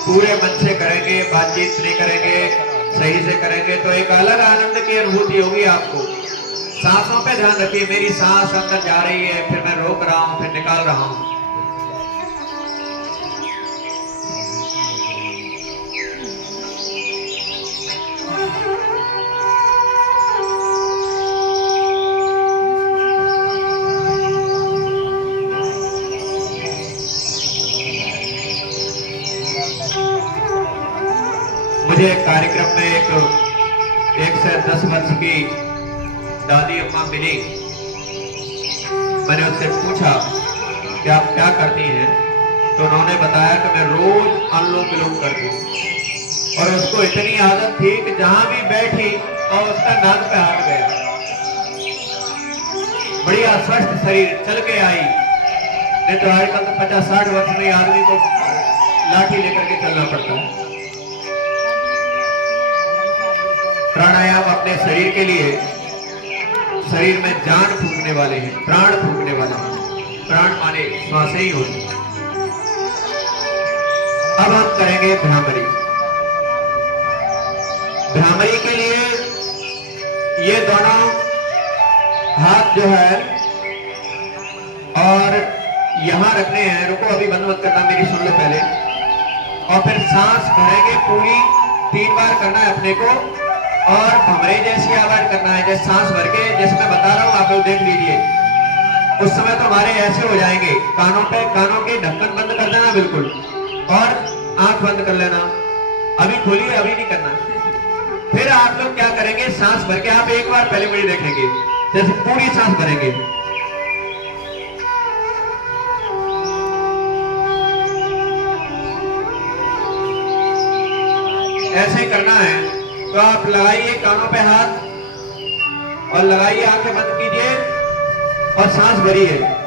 पूरे मन से करेंगे, बातचीत नहीं करेंगे, सही से करेंगे तो एक अलग आनंद की अनुभूति होगी आपको। सांसों पे ध्यान रखिए, मेरी सांस अंदर जा रही है, फिर मैं रोक रहा हूं, फिर निकाल रहा हूं। मुझे एक कार्यक्रम में एक से 10 वर्ष की दादी अम्मा मिली। मैंने उससे पूछा कि आप क्या करती हैं, तो उन्होंने बताया कि मैं रोज अनुलोम विलोम करती हूँ। और उसको इतनी आदत थी कि जहां भी बैठी और उसका नाक पे हाथ गया। बढ़िया स्वस्थ शरीर, चल के आई। नहीं तो आजकल तो 50-60 वर्ष में आदमी को लाठी लेकर के चलना पड़ता है। प्राणायाम अपने शरीर के लिए, शरीर में जान फूकने वाले हैं, प्राण फूकने वाले हैं। प्राण माने श्वास ही होती है। अब हम करेंगे भ्रामरी। भ्रामरी के लिए ये दोनों हाथ जो है और यहां रखने हैं। रुको, अभी बंद मत करना, मेरी सुन लो पहले। और फिर सांस भरेंगे पूरी 3 बार करना है अपने को। और भमरे जैसी आवाज करना है, जैसे सांस भर के, जैसे मैं बता रहा हूं आप लोग देख लीजिए। उस समय तो हमारे ऐसे हो जाएंगे, कानों के ढक्कन बंद कर देना बिल्कुल, और आंख बंद कर लेना। अभी खोलिए, अभी नहीं करना। फिर आप लोग क्या करेंगे, सांस भर के, आप एक बार पहले मुझे देखेंगे, जैसे पूरी सांस भरेंगे। ऐसे करना है। तो आप लगाइए कानों पे हाथ और लगाइए, आंखें बंद कीजिए और सांस भरिए।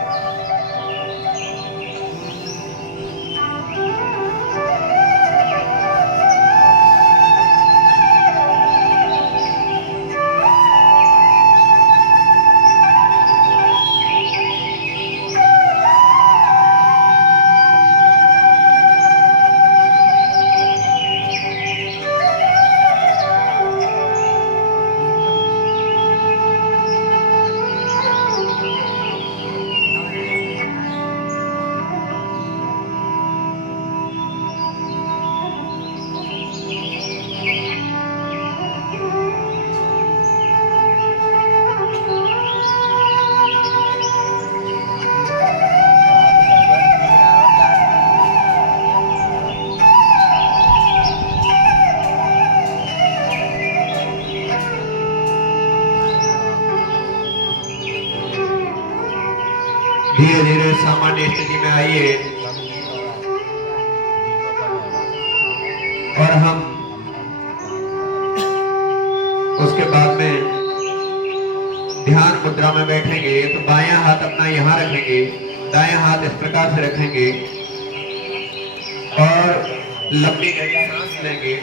धीरे धीरे सामान्य स्थिति में आइए और हम उसके बाद में ध्यान मुद्रा में बैठेंगे। तो बायां हाथ अपना यहां रखेंगे, दायां हाथ इस प्रकार से रखेंगे और लंबी गहरी सांस लेंगे।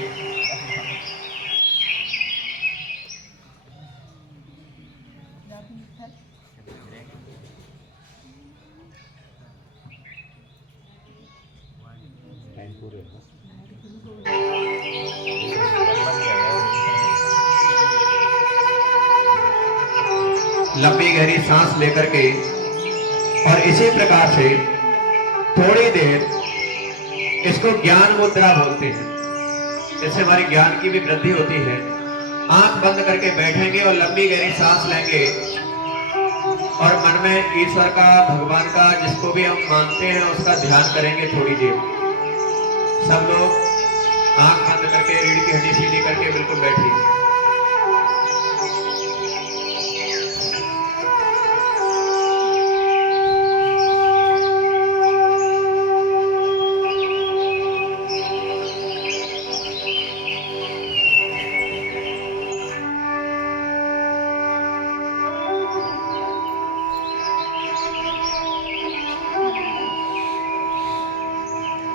लंबी गहरी सांस लेकर के और इसी प्रकार से थोड़ी देर, इसको ज्ञान मुद्रा बोलते हैं, इससे हमारी ज्ञान की भी वृद्धि होती है। आंख बंद करके बैठेंगे और लंबी गहरी सांस लेंगे और मन में ईश्वर का, भगवान का, जिसको भी हम मानते हैं उसका ध्यान करेंगे थोड़ी देर। सब लोग आंख बंद करके रीढ़ की हड्डी सीधी करके बिल्कुल बैठिए।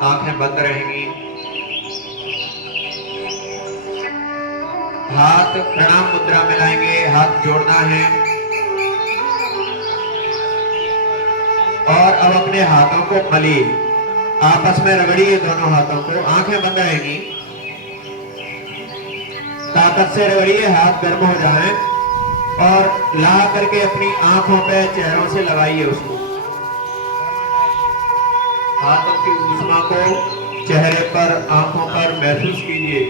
आंखें बंद रहेंगी। हाथ प्रणाम मुद्रा में लाएंगे, हाथ जोड़ना है और अब अपने हाथों को मलिए, आपस में रगड़िए दोनों हाथों को। आंखें बंद रहेंगी, ताकत से रगड़िए, हाथ गर्म हो जाएं और ला करके अपनी आंखों पे, चेहरों से लगाइए उसको। हाथों की ऊष्मा को चेहरे पर, आंखों पर महसूस कीजिए।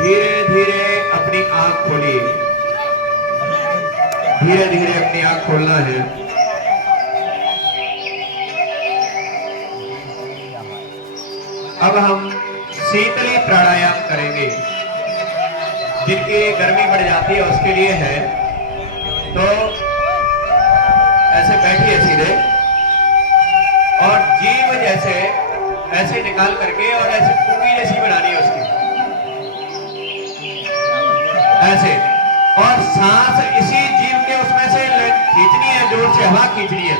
धीरे धीरे अपनी आंख खोलिए, धीरे धीरे अपनी आंख खोलना है। अब हम शीतली प्राणायाम करेंगे। जिनकी गर्मी बढ़ जाती है उसके लिए है, तो ऐसे बैठिए सीधे और जीभ जैसे ऐसे निकाल करके और ऐसे पूरी जैसी बनानी है उसकी, ऐसे, और सांस इसी जीभ के उसमें से खींचनी है, जोर से हवा खींचनी है।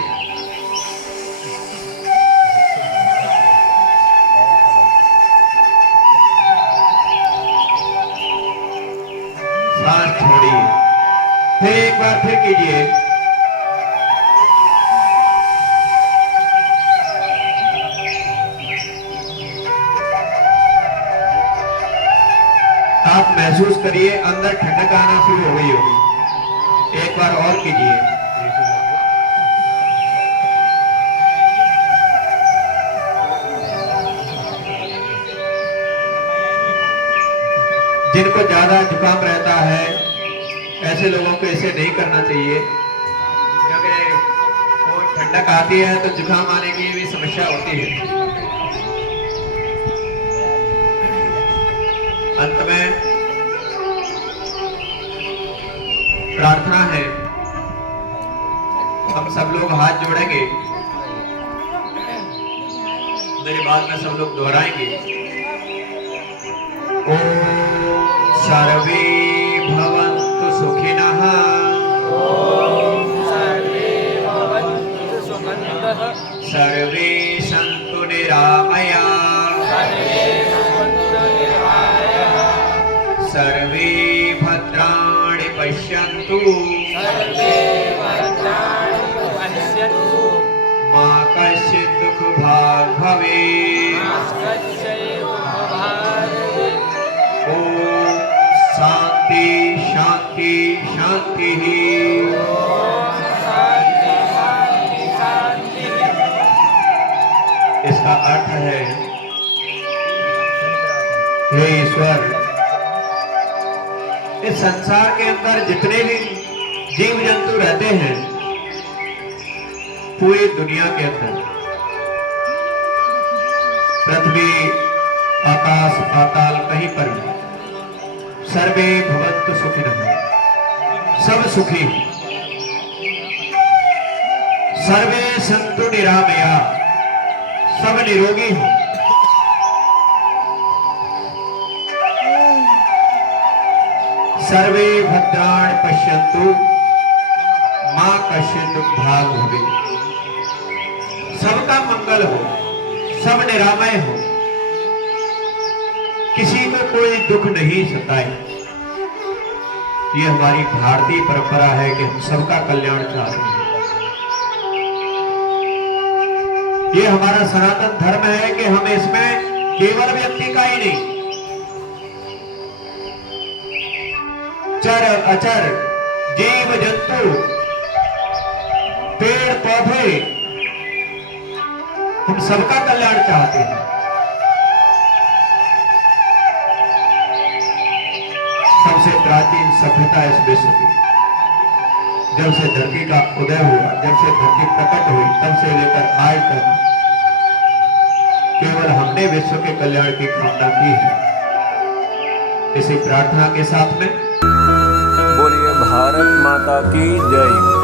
सांस छोड़िए, फिर एक बार फिर कीजिए। आप महसूस करिए अंदर ठंडक आना शुरू हो गई होगी। एक बार और कीजिए। जिनको ज्यादा जुकाम रहता है ऐसे लोगों को इसे नहीं करना चाहिए, क्योंकि वो ठंडक आती है तो जुकाम आने की भी समस्या होती है। अंत में प्रार्थना है, हम सब लोग हाथ जोड़ेंगे, मेरी बात में सब लोग दोहराएंगे। ओम सर्वे भवन्तु सुखिनः, सर्वे सन्तु निरामया, सर्वे भद्राणि पश्यन्तु, मा कश्चित् दुःखभाग् भवेत्। ओम शांति शांति शांति। इसका अर्थ है, हे ईश्वर, इस संसार के अंदर जितने भी जीव जंतु रहते हैं, पूरी दुनिया के अंदर, पृथ्वी, आकाश, पाताल, कहीं पर भी, सर्वे भवन्तु सुखिनः, सब सुखी। सर्वे संतु निरामया, सब निरोगी हो। सर्वे भद्राणि पश्यन्तु मां कश्चित् दुःखभाग् भवेत्। सबका मंगल हो, सब निरामय हो, किसी को कोई दुख नहीं सताए। ये हमारी भारतीय परंपरा है कि हम सबका कल्याण चाहते हैं। ये हमारा सनातन धर्म है कि हम इसमें केवल व्यक्ति का ही नहीं, चर अचर जीव जंतु पेड़ पौधे हम सबका कल्याण चाहते हैं। सबसे प्राचीन सभ्यता इस विश्व की, जब से धरती का उदय हुआ, जब से धरती प्रकट हुई, तब से लेकर आज तक केवल हमने विश्व के कल्याण की कामना की है। इसी प्रार्थना के साथ में बोलिए भारत माता की जय।